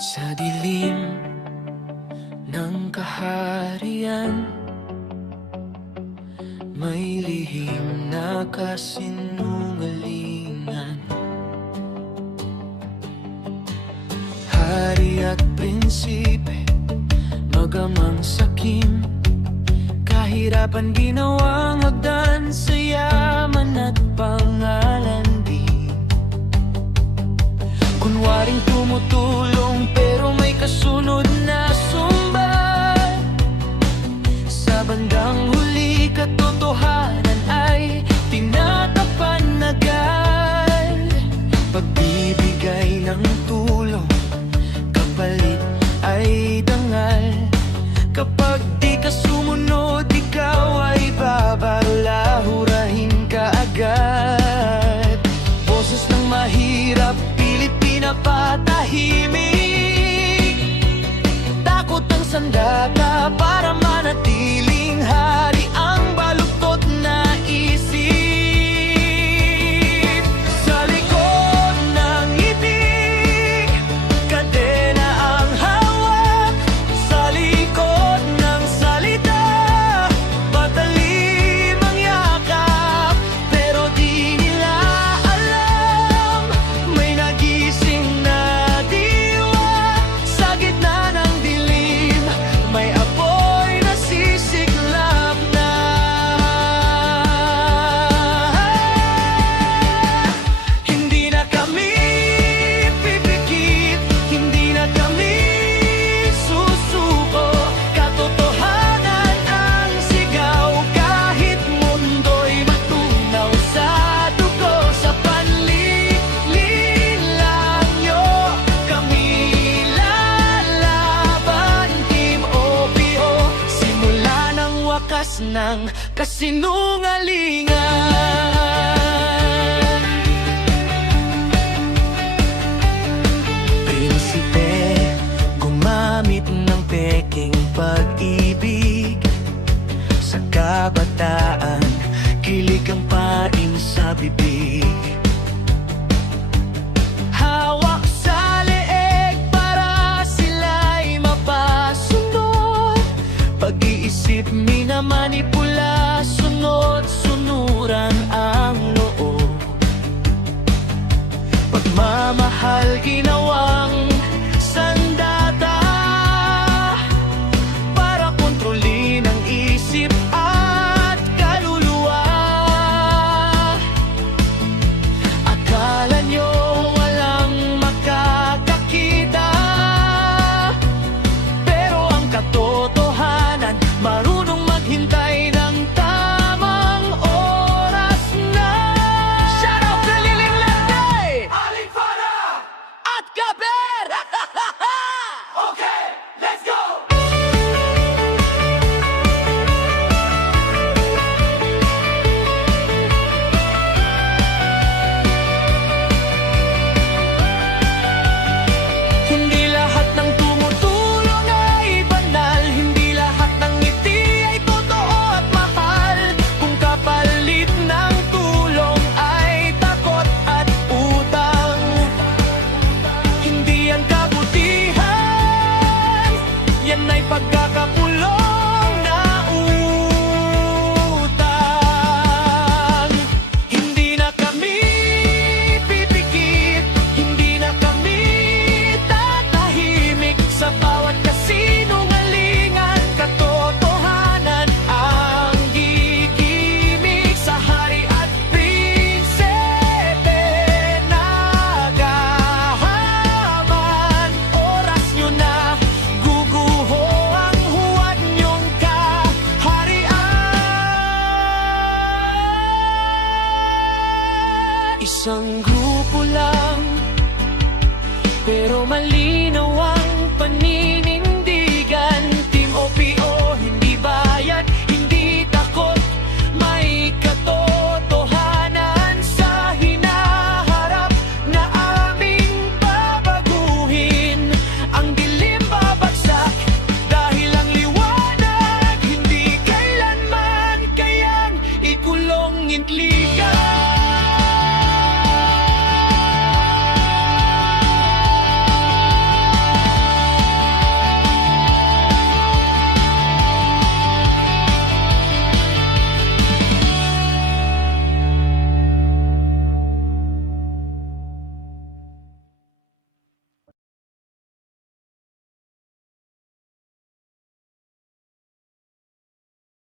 Sa dilim ng kaharian, may lihim na kasinungalingan. Hari at prinsipe, magamang sakim, kahirapan ginawang hagdan sa yaman at pangalan di. Kunwaring tumutulong pero may kasunod na sumbat. Sa bandang huli katotohanan ay tinatapan agad. Pagbibigay ng tulong, kapalit ay dangal. Kapag di ka sumunod, ikaw ay babarulahurahin ka agad. Boses ng mahirap, pilit pinapatahimik. Takot ang sandata para manatiling hari ang baluktot na isip. Sa likod ng ngiti, kadena ang hawak. Sa likod ng salita, patalim ang yakap. Pero di nila alam, may nagising na diwa. Sa gitna ng dilim, may apoy na sisiklab na. Hindi na kami pipikit, hindi na kami susuko. Katotohanan ang sigaw, kahit mundo'y matunaw sa dugo. Sa panlilinlang nyo, kami lalaban. Team OPO, simula ng wakas ng kasinungalingan. Prinsipe, gumamit ng peking pag-ibig. Sa kabataan, kilig ang pain sa bibig. Hawak sa leeg para sila'y mapasunod. Pag-iisip minamanipula, sunod-sunuran ang loob. Pagmamahal ginawang sandata para kontrolin ang isip at kaluluwa. Akala nyo walang makakakita, pero ang katotohanan, marunong maghintay ng tamang oras na. Shout out to Liling Lande! Alifana! At Gaber! Okay, let's go! Hindi lahat ng tumutulong ay banal. Hindi lahat ng ngiti ay totoo at mahal. Kung kapalit ng tulong ay takot at utang, hindi yan kabutihan, yan ay pagkakakulong na utang. Hindi na kami pipikit, hindi na kami tatahimik. Sa bawat kasinungalingan, katotohanan ang gigimik. Sa hari at prinsipe nagahaman, oras nyo na, guguho ang huwad nyong kaharian. Isang grupo lang, pero malinaw ang paninindigan. Team OPO, hindi bayad, hindi takot, may katotohanan sa hinaharap na aming babaguhin. Ang dilim babagsak dahil ang liwanag hindi kailanman kayang ikulong ngintlikan.